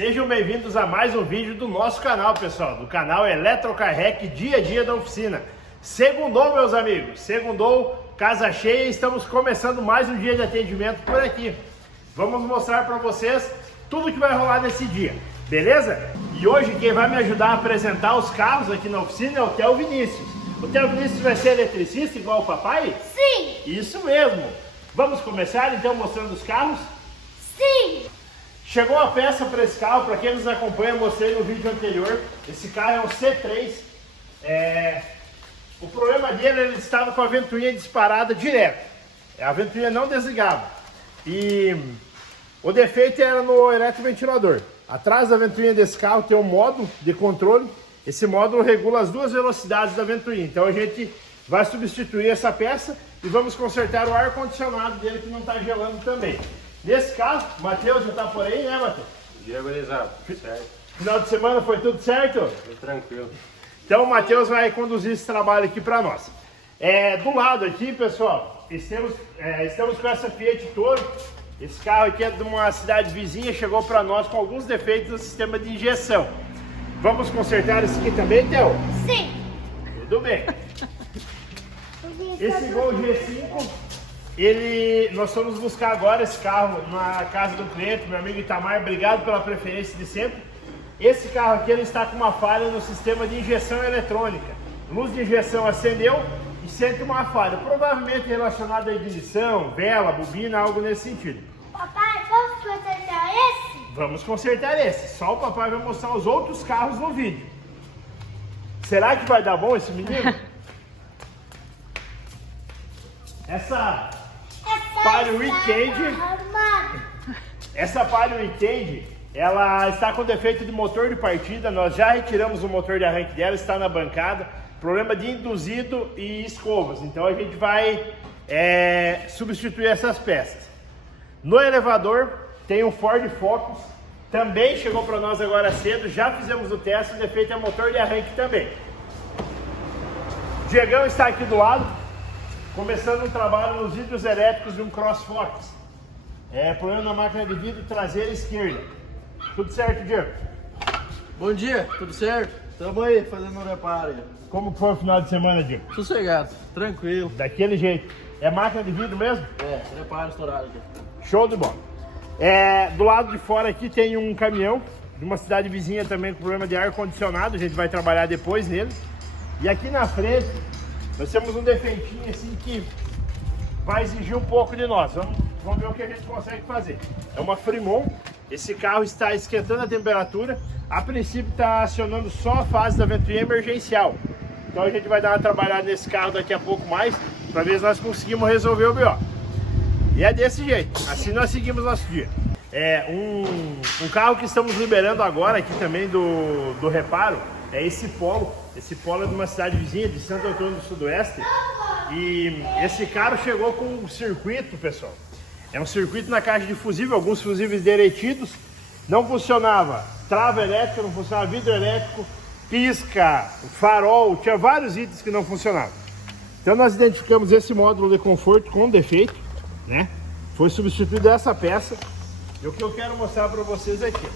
Sejam bem-vindos a mais um vídeo do nosso canal, pessoal, do canal Eletrocarrec Dia a Dia da Oficina. Segundou, meus amigos, segundou, casa cheia, estamos começando mais um dia de atendimento por aqui. Vamos mostrar para vocês tudo que vai rolar nesse dia, beleza? E hoje quem vai me ajudar a apresentar os carros aqui na oficina é o Theo Vinícius. O Theo Vinícius vai ser eletricista igual o papai? Sim! Isso mesmo! Vamos começar então mostrando os carros? Sim! Chegou a peça para esse carro, para quem nos acompanha, eu mostrei no vídeo anterior. Esse carro é um C3. O problema dele, ele estava com a ventoinha disparada direto. A ventoinha não desligava. E o defeito era no eletroventilador. Atrás da ventoinha desse carro tem um módulo de controle. Esse módulo regula as duas velocidades da ventoinha. Então a gente vai substituir essa peça e vamos consertar o ar-condicionado dele que não está gelando também. Nesse caso, o Matheus já está por aí, né, Matheus? Dia gurizado, certo? Final de semana foi tudo certo? Foi tranquilo. Então o Matheus vai conduzir esse trabalho aqui para nós. Do lado aqui, pessoal, estamos com essa Fiat Toro. Esse carro aqui é de uma cidade vizinha, chegou para nós com alguns defeitos no sistema de injeção. Vamos consertar isso aqui também, Theo? Sim! Tudo bem. Esse Gol G5, nós fomos buscar agora esse carro na casa do cliente, meu amigo Itamar, obrigado pela preferência de sempre. Esse carro aqui ele está com uma falha no sistema de injeção eletrônica. Luz de injeção acendeu e sente uma falha, provavelmente relacionada à ignição, vela, bobina, algo nesse sentido. Papai, posso consertar esse? Vamos consertar esse, só o papai vai mostrar os outros carros no vídeo. Será que vai dar bom esse menino? Essa Palio Weekend, ela está com defeito de motor de partida. Nós já retiramos o motor de arranque dela, está na bancada. Problema de induzido e escovas. Então a gente vai substituir essas peças. No elevador tem um Ford Focus, também chegou para nós agora cedo. Já fizemos o teste, o defeito é motor de arranque também. Diegão está aqui do lado, começando um trabalho nos vidros elétricos de um CrossFox. Problema na máquina de vidro traseira esquerda. Tudo certo, Diego? Bom dia, tudo certo? Estamos aí fazendo um reparo. Como foi o final de semana, Diego? Sossegado, tranquilo. Daquele jeito. É máquina de vidro mesmo? Reparo estourado aqui. Show de bola. Do lado de fora aqui tem um caminhão de uma cidade vizinha também com problema de ar-condicionado. A gente vai trabalhar depois nele. E aqui na frente nós temos um defeitinho assim que vai exigir um pouco de nós. Vamos ver o que a gente consegue fazer. É uma Fremont. Esse carro está esquentando a temperatura. A princípio está acionando só a fase da ventoinha emergencial. Então a gente vai dar uma trabalhada nesse carro daqui a pouco mais, para ver se nós conseguimos resolver o BO. E é desse jeito. Assim nós seguimos nosso dia. Um carro que estamos liberando agora aqui também do reparo é esse Polo. Esse Polo é de uma cidade vizinha, de Santo Antônio do Sudoeste. E esse carro chegou com um circuito, pessoal. É um circuito na caixa de fusível, alguns fusíveis derretidos. Não funcionava trava elétrica, não funcionava vidro elétrico, pisca, farol, tinha vários itens que não funcionavam. Então nós identificamos esse módulo de conforto com defeito, né? Foi substituído essa peça. E o que eu quero mostrar para vocês aqui.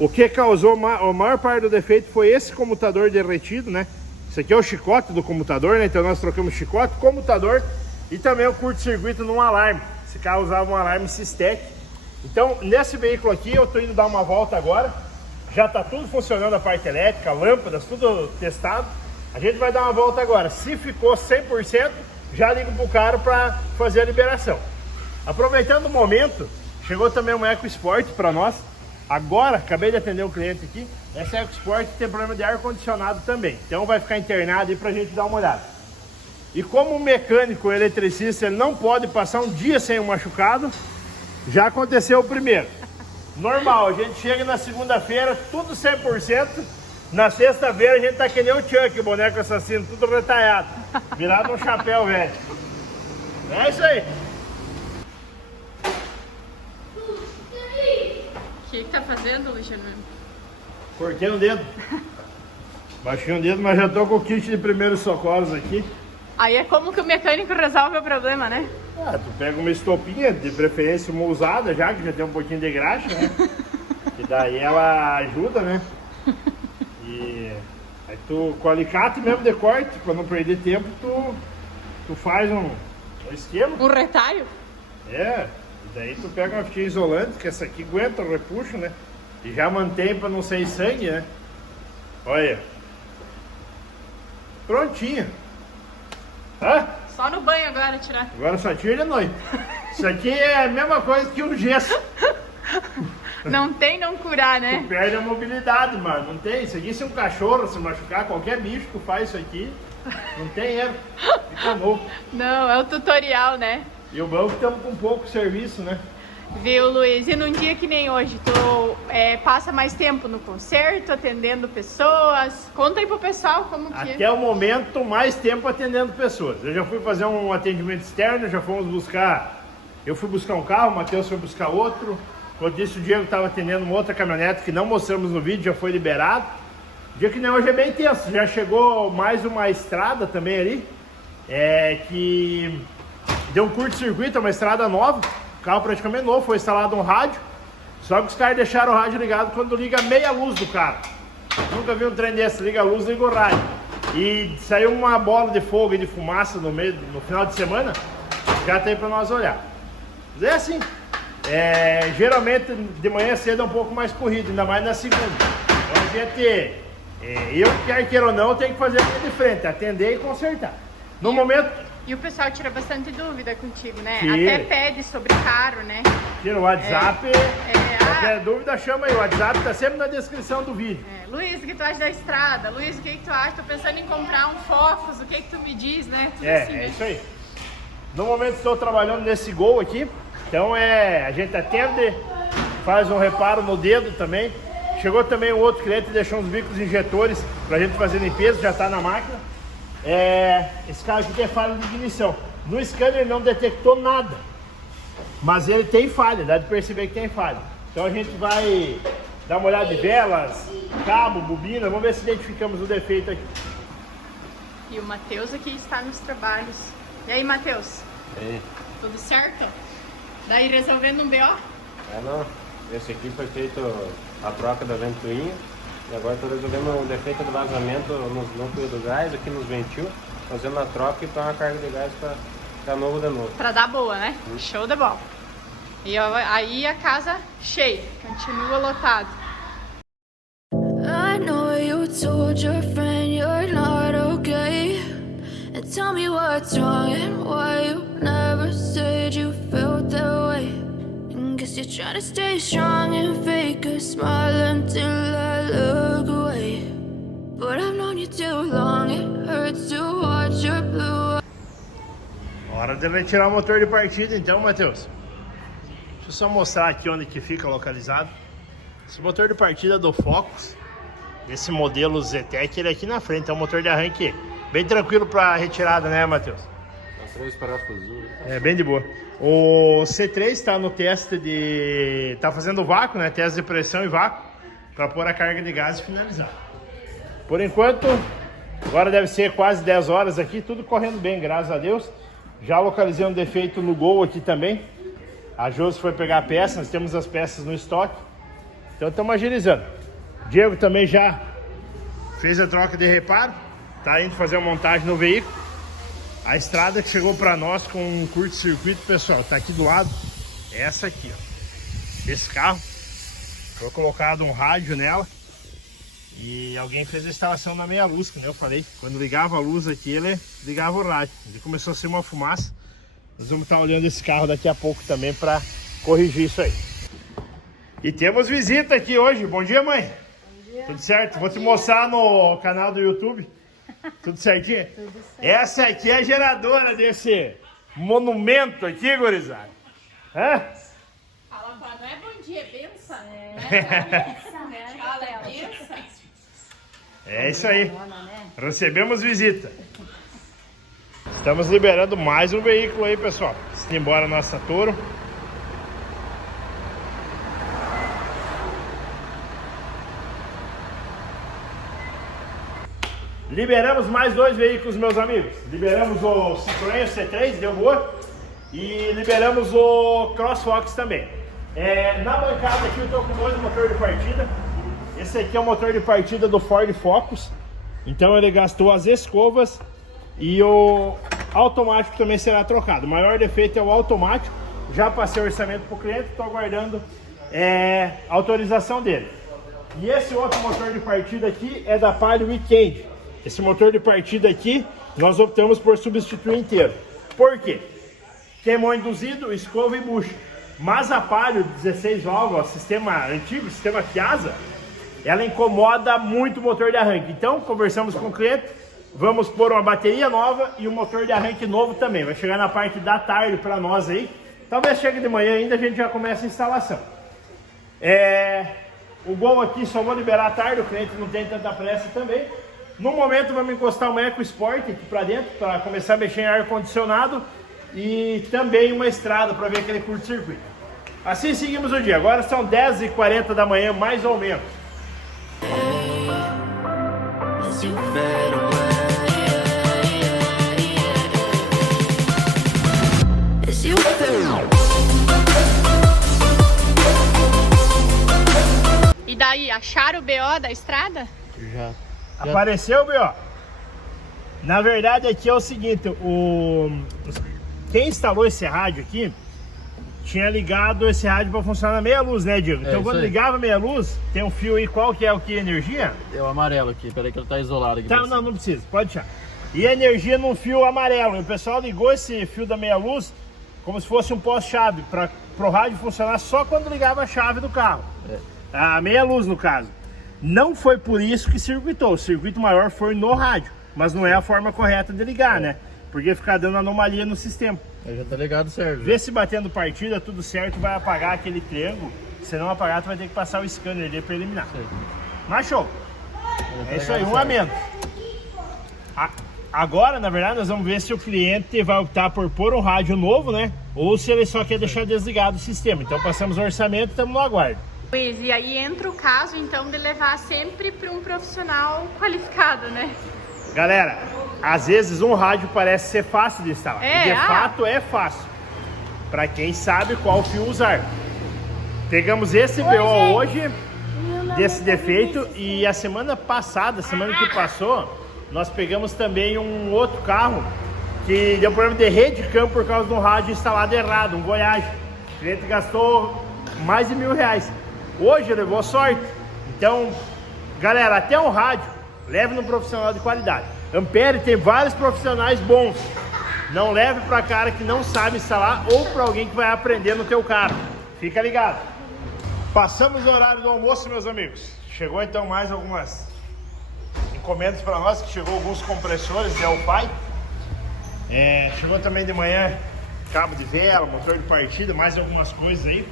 O que causou a maior parte do defeito foi esse comutador derretido, né? Isso aqui é o chicote do comutador, né? Então nós trocamos chicote, comutador e também o curto-circuito num alarme. Esse carro usava um alarme Systec. Então nesse veículo aqui eu estou indo dar uma volta agora. Já está tudo funcionando, a parte elétrica, lâmpadas, tudo testado. A gente vai dar uma volta agora. Se ficou 100%, já ligo para o cara para fazer a liberação. Aproveitando o momento, chegou também uma EcoSport para nós. Agora, acabei de atender um cliente aqui. Essa EcoSport tem problema de ar-condicionado também. Então vai ficar internado aí para a gente dar uma olhada. E como o mecânico, o eletricista, ele não pode passar um dia sem um machucado, já aconteceu o primeiro. Normal, a gente chega na segunda-feira, tudo 100%. Na sexta-feira a gente tá que nem o Chuck, o boneco assassino, tudo retalhado. Virado um chapéu, velho. É isso aí. O que tá fazendo, Luciano? Cortei um dedo. Baixei um dedo, mas já tô com o kit de primeiros socorros aqui. Aí é como que o mecânico resolve o problema, né? Ah, tu pega uma estopinha, de preferência uma usada já, que já tem um pouquinho de graxa, né? Que daí ela ajuda, né? E aí tu, com o alicate mesmo de corte, pra não perder tempo, tu faz um esquema. Um retalho? É, e daí tu pega uma fitinha isolante, que essa aqui aguenta o repuxo, né? E já mantém pra não sair sangue, né? Olha. Prontinho. Hã? Só no banho agora tirar. Agora só tira de noite. Isso aqui é a mesma coisa que um gesso. Não tem não curar, né? Tu perde a mobilidade, mano. Não tem. Isso aqui, se um cachorro se machucar, qualquer bicho que faz isso aqui, não tem erro. Fica novo. Não, é o tutorial, né? E o bom é que estamos com pouco serviço, né? Viu, Luiz? E num dia que nem hoje, tu passa mais tempo no concerto, atendendo pessoas? Conta aí pro pessoal como que Até o momento, mais tempo atendendo pessoas. Eu já fui fazer um atendimento externo, já fomos buscar... Eu fui buscar um carro, o Matheus foi buscar outro. Quando disse, o Diego estava atendendo uma outra caminhonete que não mostramos no vídeo, já foi liberado. O dia que nem hoje é bem tenso. Já chegou mais uma estrada também ali, que deu um curto-circuito, é uma estrada nova. O carro praticamente novo, foi instalado um rádio. Só que os caras deixaram o rádio ligado quando liga meia luz do carro. Nunca vi um trem desse, liga a luz, liga o rádio. E saiu uma bola de fogo e de fumaça no final de semana, já tem para nós olhar. Mas é assim, geralmente de manhã cedo é um pouco mais corrido, ainda mais na segunda. Então a gente, eu quer queira ou não, tenho que fazer a linha de frente, atender e consertar. No momento... E o pessoal tira bastante dúvida contigo, né? Tira. Até pede sobre caro, né? Tira o WhatsApp, qualquer dúvida chama aí, o WhatsApp tá sempre na descrição do vídeo. Luiz, o que tu acha da estrada? Luiz, o que tu acha? Tô pensando em comprar um Focus, o que tu me diz, né? Tudo assim, né? Isso aí. No momento estou trabalhando nesse Gol aqui, então a gente atende, faz um reparo no dedo também. Chegou também um outro cliente e deixou uns bicos injetores pra gente fazer limpeza, já tá na máquina. Esse carro aqui tem falha de ignição. No scanner não detectou nada, mas ele tem falha, dá de perceber que tem falha. Então a gente vai dar uma olhada de velas, cabo, bobina, vamos ver se identificamos o defeito aqui. E o Matheus aqui está nos trabalhos. E aí, Matheus? E aí? Tudo certo? Daí resolvendo um BO? Não. Esse aqui foi feito a troca da ventoinha. E agora estou resolvendo o defeito do vazamento nos núcleos do gás, aqui nos ventil, fazendo a troca e para uma carga de gás para ficar novo de novo. Pra dar boa, né? Show de bola. E aí a casa cheia, continua lotado. I know you told your friend you're not okay. And tell me what's wrong and why you never said you felt that way. And guess you're trying to stay strong and fake a smile until I look away. But I've known you too long, it hurts to watch your blue eyes. Hora de retirar o motor de partida então, Matheus. Deixa eu só mostrar aqui onde que fica localizado. Esse motor de partida do Focus, esse modelo Zetec, ele é aqui na frente, é um motor de arranque bem tranquilo para retirada, né, Matheus? São 3 parafusinhos. É, bem de boa. O C3 está no teste de... tá fazendo vácuo, né, teste de pressão e vácuo, para pôr a carga de gás e finalizar. Por enquanto, agora deve ser quase 10 horas aqui, tudo correndo bem, graças a Deus. Já localizei um defeito no Gol aqui também. A Josi foi pegar a peça, nós temos as peças no estoque. Então estamos agilizando. Diego também já fez a troca de reparo. Tá indo fazer a montagem no veículo. A estrada que chegou para nós com um curto-circuito, pessoal, tá aqui do lado. Essa aqui, ó. Esse carro. Foi colocado um rádio nela. E alguém fez a instalação na meia luz, como eu falei. Quando ligava a luz aqui, ele ligava o rádio. Ele começou a ser uma fumaça. Nós vamos estar olhando esse carro daqui a pouco também para corrigir isso aí. E temos visita aqui hoje. Bom dia, mãe. Bom dia. Tudo certo? Vou te mostrar no canal do YouTube. Tudo certinho? Tudo certo. Essa aqui é a geradora desse monumento aqui, gurizada. Hã? Fala pra não é bom dia, é benção. Fala, é benção. É isso aí. Recebemos visita. Estamos liberando mais um veículo aí, pessoal. Indo embora a nossa Toro. Liberamos mais 2 veículos, meus amigos. Liberamos o Citroën C3, deu boa. e liberamos o CrossFox também. Na bancada aqui eu estou com dois motores de partida. Esse aqui é o motor de partida do Ford Focus. Então ele gastou as escovas e o automático também será trocado. O maior defeito é o automático. Já passei o orçamento para o cliente, estou aguardando a autorização dele. E esse outro motor de partida aqui é da Palio Weekend. Esse motor de partida aqui nós optamos por substituir inteiro. Por quê? Queimou induzido, escova e bucha. Mas a Palio 16 válvulas, sistema antigo, sistema Piazza, ela incomoda muito o motor de arranque. Então, conversamos com o cliente, vamos pôr uma bateria nova e um motor de arranque novo também. Vai chegar na parte da tarde para nós aí. Talvez chegue de manhã ainda, a gente já começa a instalação. O Gol aqui só vou liberar à tarde, o cliente não tem tanta pressa também. No momento vamos encostar uma EcoSport aqui para dentro, para começar a mexer em ar-condicionado e também uma estrada para ver aquele curto-circuito. Assim seguimos o dia. Agora são 10h40 da manhã, mais ou menos. E daí, acharam o BO da estrada? Já. Apareceu, BO? Na verdade aqui é o seguinte, quem instalou esse rádio aqui tinha ligado esse rádio para funcionar na meia luz, né, Diego? Então quando ligava meia luz, tem um fio aí, qual que é o que? Energia? É o amarelo aqui, peraí que ele tá isolado aqui. Tá, não precisa, pode deixar. E a energia num fio amarelo. E o pessoal ligou esse fio da meia luz como se fosse um pós-chave, para o rádio funcionar só quando ligava a chave do carro. A meia luz no caso. Não foi por isso que circuitou. O circuito maior foi no rádio, mas não é a forma correta de ligar, né? Porque fica dando anomalia no sistema. Já tá ligado certo. Vê se batendo partida, tudo certo, vai apagar aquele triângulo. Se não apagar, tu vai ter que passar o scanner ali para eliminar. Mas show! É isso aí, um a menos. Agora, na verdade, nós vamos ver se o cliente vai optar por pôr um rádio novo, né? Ou se ele só quer deixar desligado o sistema. Então passamos o orçamento e estamos no aguardo. Luiz, e aí entra o caso, então, de levar sempre para um profissional qualificado, né? Galera, às vezes um rádio parece ser fácil de instalar. E de fato é fácil. Para quem sabe qual fio usar. Pegamos esse BO hoje, desse defeito. E a semana passada, semana que passou, nós pegamos também um outro carro que deu problema de rede de campo por causa de um rádio instalado errado, um Voyage. O cliente gastou mais de R$1.000. Hoje levou sorte. Então, galera, até um rádio, leve no profissional de qualidade. Ampere tem vários profissionais bons. Não leve para cara que não sabe instalar ou para alguém que vai aprender no teu carro. Fica ligado. Passamos o horário do almoço, meus amigos. Chegou então mais algumas encomendas para nós, que chegou alguns compressores, é o pai. Chegou também de manhã cabo de vela, motor de partida, mais algumas coisas aí.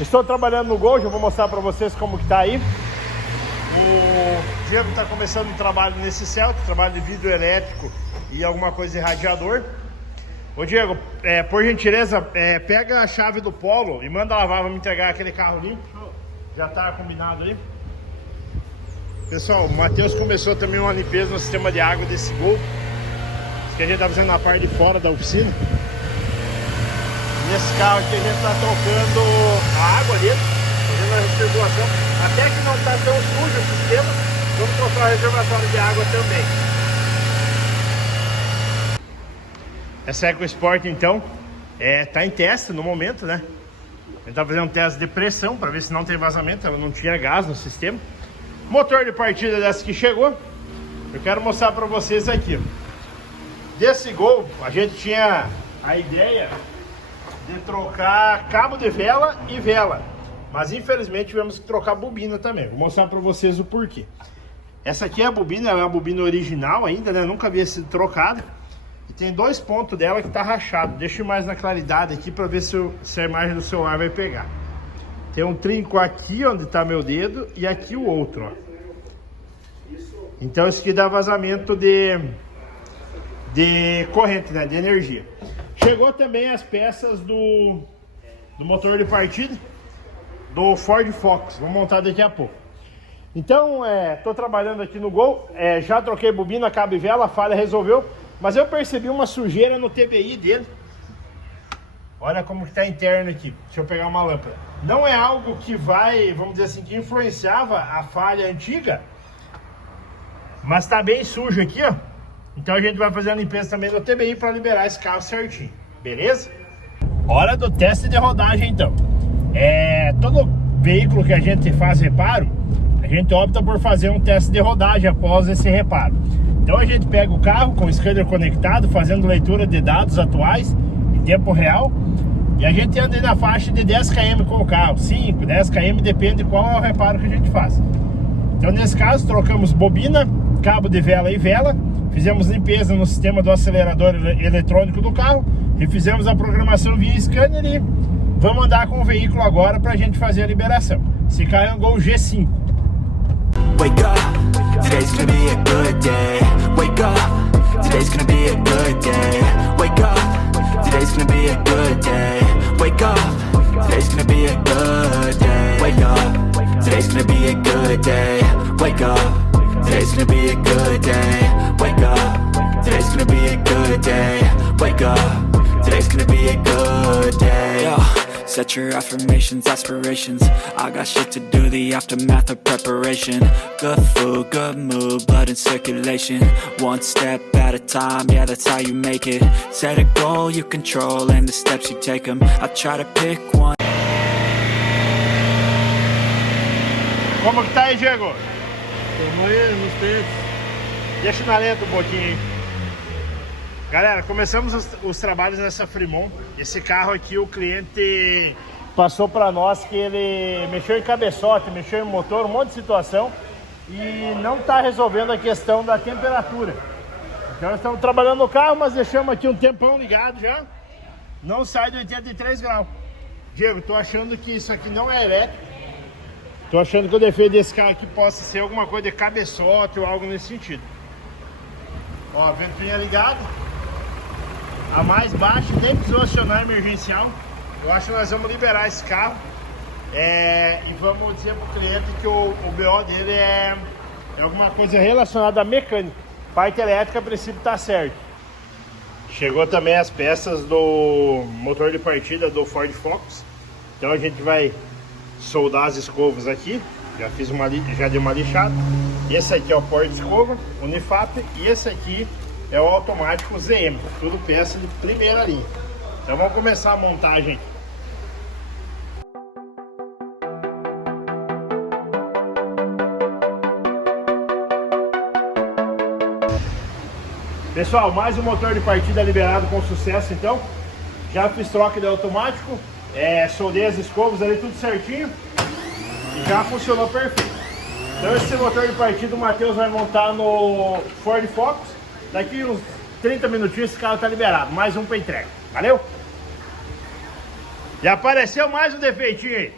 Estou trabalhando no Gol, já vou mostrar para vocês como que tá aí. O Diego está começando um trabalho nesse Celta, trabalho de vidro elétrico e alguma coisa de radiador. Ô Diego, por gentileza, pega a chave do Polo e manda lavar, vamos entregar aquele carro limpo. Já está combinado aí. Pessoal, o Matheus começou também uma limpeza no sistema de água desse Gol. Isso que a gente está fazendo na parte de fora da oficina. Nesse carro aqui a gente está trocando a água dele, fazendo a recirculação. Até que não está tão sujo o sistema, vamos trocar o reservatório de água também. Essa EcoSport então está em teste no momento, né? A gente está fazendo um teste de pressão para ver se não tem vazamento, ela não tinha gás no sistema. Motor de partida dessa que chegou, eu quero mostrar para vocês aqui. Desse Gol, a gente tinha a ideia de trocar cabo de vela e vela, mas infelizmente tivemos que trocar bobina também. Vou mostrar para vocês o porquê. Essa aqui é a bobina, ela é uma bobina original ainda, né? Nunca havia sido trocada. E tem dois pontos dela que tá rachado. Deixa eu ir mais na claridade aqui para ver se a imagem do celular vai pegar. Tem um trinco aqui onde tá meu dedo e aqui o outro, ó. Então isso aqui dá vazamento de corrente, né? De energia. Chegou também as peças do motor de partida do Ford Focus. Vou montar daqui a pouco. Então, tô trabalhando aqui no Gol. Já troquei bobina, cabo e vela, a falha resolveu. Mas eu percebi uma sujeira no TBI dele. Olha como que tá interno aqui. Deixa eu pegar uma lâmpada. Não é algo que vai, vamos dizer assim, que influenciava a falha antiga, mas tá bem sujo aqui, ó. Então a gente vai fazer a limpeza também do TBI para liberar esse carro certinho, beleza? Hora do teste de rodagem então. Todo veículo que a gente faz reparo, a gente opta por fazer um teste de rodagem após esse reparo. Então a gente pega o carro com o scanner conectado, fazendo leitura de dados atuais em tempo real, e a gente anda aí na faixa de 10 km com o carro, 5, 10 km, depende de qual é o reparo que a gente faz. Então nesse caso trocamos bobina, cabo de vela e vela, fizemos limpeza no sistema do acelerador eletrônico do carro, e fizemos a programação via scanner e vamos andar com o veículo agora para a gente fazer a liberação. Esse carro é um Gol G5. Wake up, today's gonna be a good day. Wake up, today's gonna be a good day. Wake up, today's gonna be a good day. Wake up, today's gonna be a good day. Wake up, today's gonna be a good day. Wake up, today's gonna be a good day. Wake up, today's gonna be a good day. Wake up, today's gonna be a good day. Yo. Set your affirmations, aspirations. I got shit to do, the aftermath of preparation. Good food, good mood, blood in circulation. One step at a time, yeah, that's how you make it. Set a goal you control and the steps you take them. I try to pick one. Como que tá aí, Diego? Tamo aí nos tempos. Deixa na lenta um pouquinho aí. Galera, começamos os trabalhos nessa Fremont. Esse carro aqui, o cliente passou para nós que ele mexeu em cabeçote, mexeu em motor, um monte de situação e não está resolvendo a questão da temperatura. Então nós estamos trabalhando no carro, mas deixamos aqui um tempão ligado já. Não sai de 83 graus. Diego, tô achando que isso aqui não é elétrico. Tô achando que o defeito desse carro aqui possa ser alguma coisa de cabeçote ou algo nesse sentido. Ó, a ventoinha ligada. A mais baixa, nem precisou acionar emergencial. Eu acho que nós vamos liberar esse carro e vamos dizer para o cliente que o BO dele é alguma coisa relacionada à mecânica. Parte elétrica, a princípio, está certo. Chegou também as peças do motor de partida do Ford Focus. Então a gente vai soldar as escovas aqui. Já dei uma lixada. Esse aqui é o porta-escova, Unifap, e esse aqui é o automático ZM, tudo peça de primeira linha. Então vamos começar a montagem. Pessoal, mais um motor de partida liberado com sucesso então. Já fiz troca de automático, soldei as escovas ali tudo certinho e já funcionou perfeito. Então esse motor de partida o Matheus vai montar no Ford Focus. Daqui uns 30 minutinhos esse carro tá liberado. Mais um para entrega. Valeu? E apareceu mais um defeitinho aí.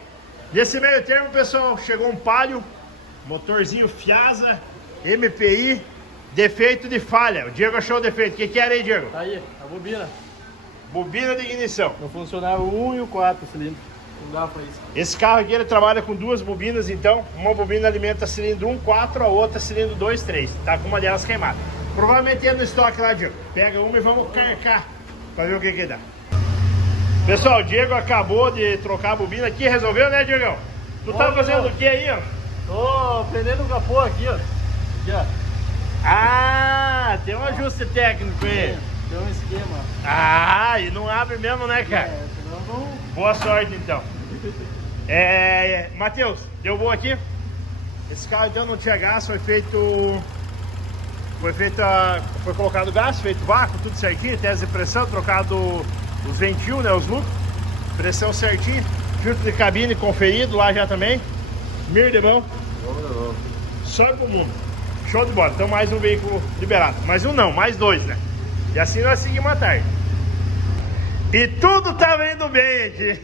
Nesse meio termo, pessoal, chegou um Palio, motorzinho Fiasa, MPI, defeito de falha. O Diego achou o defeito. O que era aí, Diego? Tá aí, a bobina. Bobina de ignição. Não funcionava o 1 e o 4 cilindro. Não dá pra isso. Esse carro aqui ele trabalha com duas bobinas, então. Uma bobina alimenta cilindro 1, 4, a outra cilindro 2, 3. Tá com uma delas queimada. Provavelmente é no estoque lá, Diego. Pega uma e vamos carcar pra ver o que dá. Pessoal, o Diego acabou de trocar a bobina aqui. Resolveu, né, Diegão? Tu tá fazendo o que aí, ó? Tô prendendo o capô aqui, ó. Aqui, ó. Ah, tem um ajuste técnico aí. Tem um esquema. Ah, e não abre mesmo, né, cara? Senão não... Boa sorte, então. Matheus, deu boa aqui? Esse carro então não tinha gás, foi colocado gás, feito vácuo, tudo certinho, teste de pressão, trocado os ventil, né, os lucros, pressão certinho, filtro de cabine conferido lá já também, mir de mão, só pro mundo, show de bola. Então mais um veículo liberado, mais um não, mais dois, né, e assim nós seguimos a tarde. E tudo tava indo bem aqui,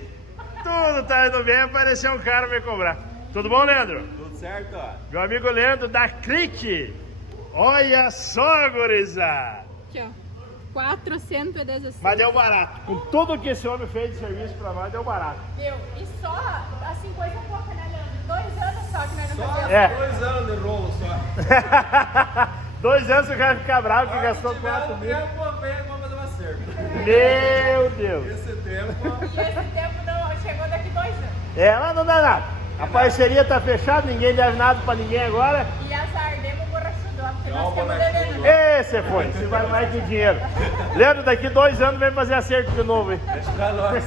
tudo tava indo bem, apareceu um cara me cobrar. Tudo bom, Leandro? Tudo certo, ó. Meu amigo Leandro da Clique. Olha só, gurizada. Aqui, ó. 416. Mas deu barato. Com tudo que esse homem fez de serviço pra nós, deu barato. Deu. E só, assim, coisa pouca, né, Leandro? 2 anos só que nós não fazemos. 2 anos de rolo só. 2 anos o cara fica bravo que gastou 4 mil. Vamos fazer uma cerca. Meu Deus. Esse tempo. E esse tempo não chegou daqui 2 anos. É, mas não dá nada. A parceria tá fechada, ninguém deve nada pra ninguém agora. E azar, demos borrachudão, porque nós Calma, temos né? devendo. Esse foi, você vai mais que dinheiro. Leandro, daqui 2 anos vem fazer acerto de novo, hein? Deixa pra nós.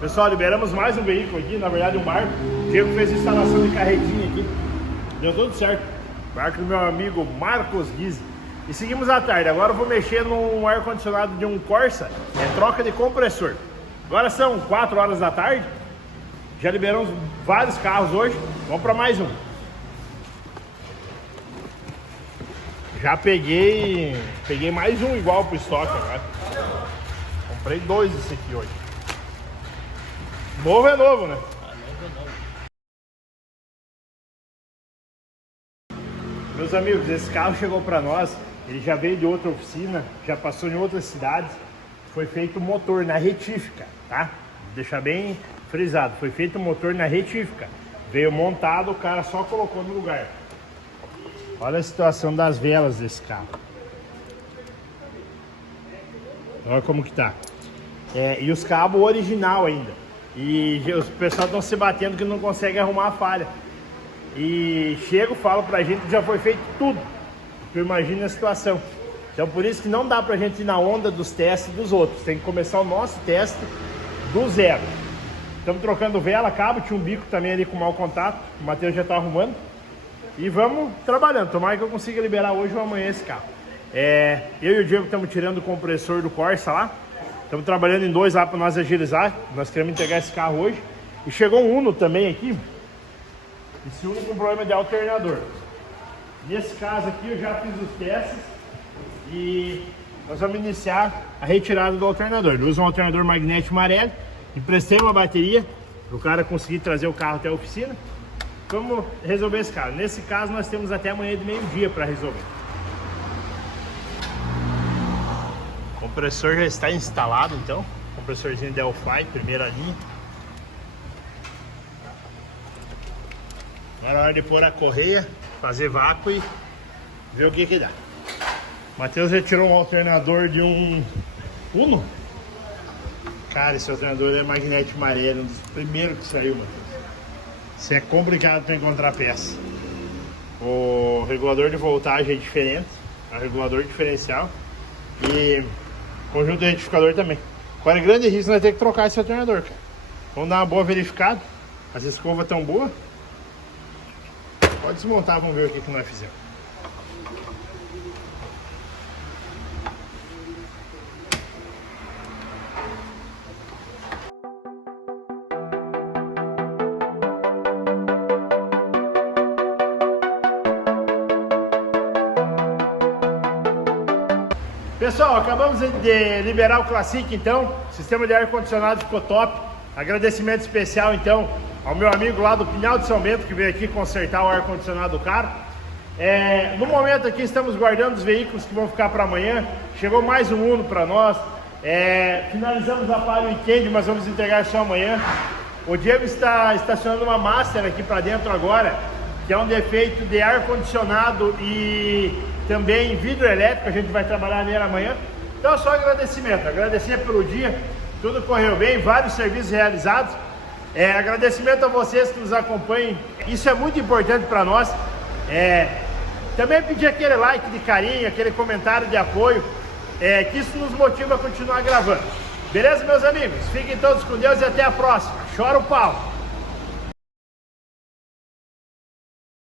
Pessoal, liberamos mais um veículo aqui, na verdade um barco. O Diego fez instalação de carretinha aqui. Deu tudo certo. Barco do meu amigo Marcos Guise. E seguimos à tarde. Agora eu vou mexer num ar-condicionado de um Corsa. É troca de compressor. Agora são 4 horas da tarde. Já liberamos vários carros hoje. Vamos para mais um. Já peguei mais um igual pro estoque agora. Comprei 2 desse aqui hoje. Novo é novo, né? Meus amigos, esse carro chegou para nós, ele já veio de outra oficina, já passou em outras cidades, foi feito motor na retífica, tá? Vou deixar bem frisado, foi feito motor na retífica, veio montado, o cara só colocou no lugar. Olha a situação das velas desse carro. Olha como que tá. E os cabos original ainda. E os pessoal estão se batendo que não consegue arrumar a falha. E chego, falo pra gente que já foi feito tudo. Tu imagina a situação. Então por isso que não dá pra gente ir na onda dos testes dos outros. Tem que começar o nosso teste do zero. Estamos trocando vela, cabo, tinha um bico também ali com mau contato. O Matheus já tá arrumando. E vamos trabalhando. Tomara que eu consiga liberar hoje ou amanhã esse carro. Eu e o Diego estamos tirando o compressor do Corsa lá. Estamos trabalhando em 2 lá para nós agilizar. Nós queremos entregar esse carro hoje. E chegou um Uno também aqui. Esse Uno com problema de alternador. Nesse caso aqui eu já fiz os testes. E nós vamos iniciar a retirada do alternador. Ele usa um alternador magnético amarelo. Emprestei uma bateria para o cara conseguir trazer o carro até a oficina. Vamos resolver esse caso. Nesse caso nós temos até amanhã de meio-dia para resolver. O compressor já está instalado então. Compressorzinho Delphi, primeira linha. Agora é hora de pôr a correia, fazer vácuo e ver o que dá. O Matheus retirou um alternador de um Uno. Cara, esse alternador é magnético amarelo, um dos primeiros que saiu, Matheus. Isso é complicado para encontrar peça. O regulador de voltagem é diferente, é um regulador diferencial e conjunto de retificador também. Agora é grande risco nós ter que trocar esse alternador, cara. Vamos dar uma boa verificada. As escovas estão boas. Pode desmontar, vamos ver o que nós fizemos. Pessoal, acabamos de liberar o Classic então, o sistema de ar-condicionado ficou top. Agradecimento especial então ao meu amigo lá do Pinhal de São Bento que veio aqui consertar o ar-condicionado do carro. No momento aqui estamos guardando os veículos que vão ficar para amanhã. Chegou mais um Uno para nós. Finalizamos a Palio Weekend, mas vamos entregar só amanhã. O Diego está estacionando uma Master aqui para dentro agora, que é um defeito de ar-condicionado e também vidro elétrico, a gente vai trabalhar nele amanhã. Então só agradecimento, agradecer pelo dia, tudo correu bem, vários serviços realizados. Agradecimento a vocês que nos acompanham, isso é muito importante para nós. Também pedir aquele like de carinho, aquele comentário de apoio, que isso nos motiva a continuar gravando. Beleza, meus amigos? Fiquem todos com Deus e até a próxima. Chora o pau!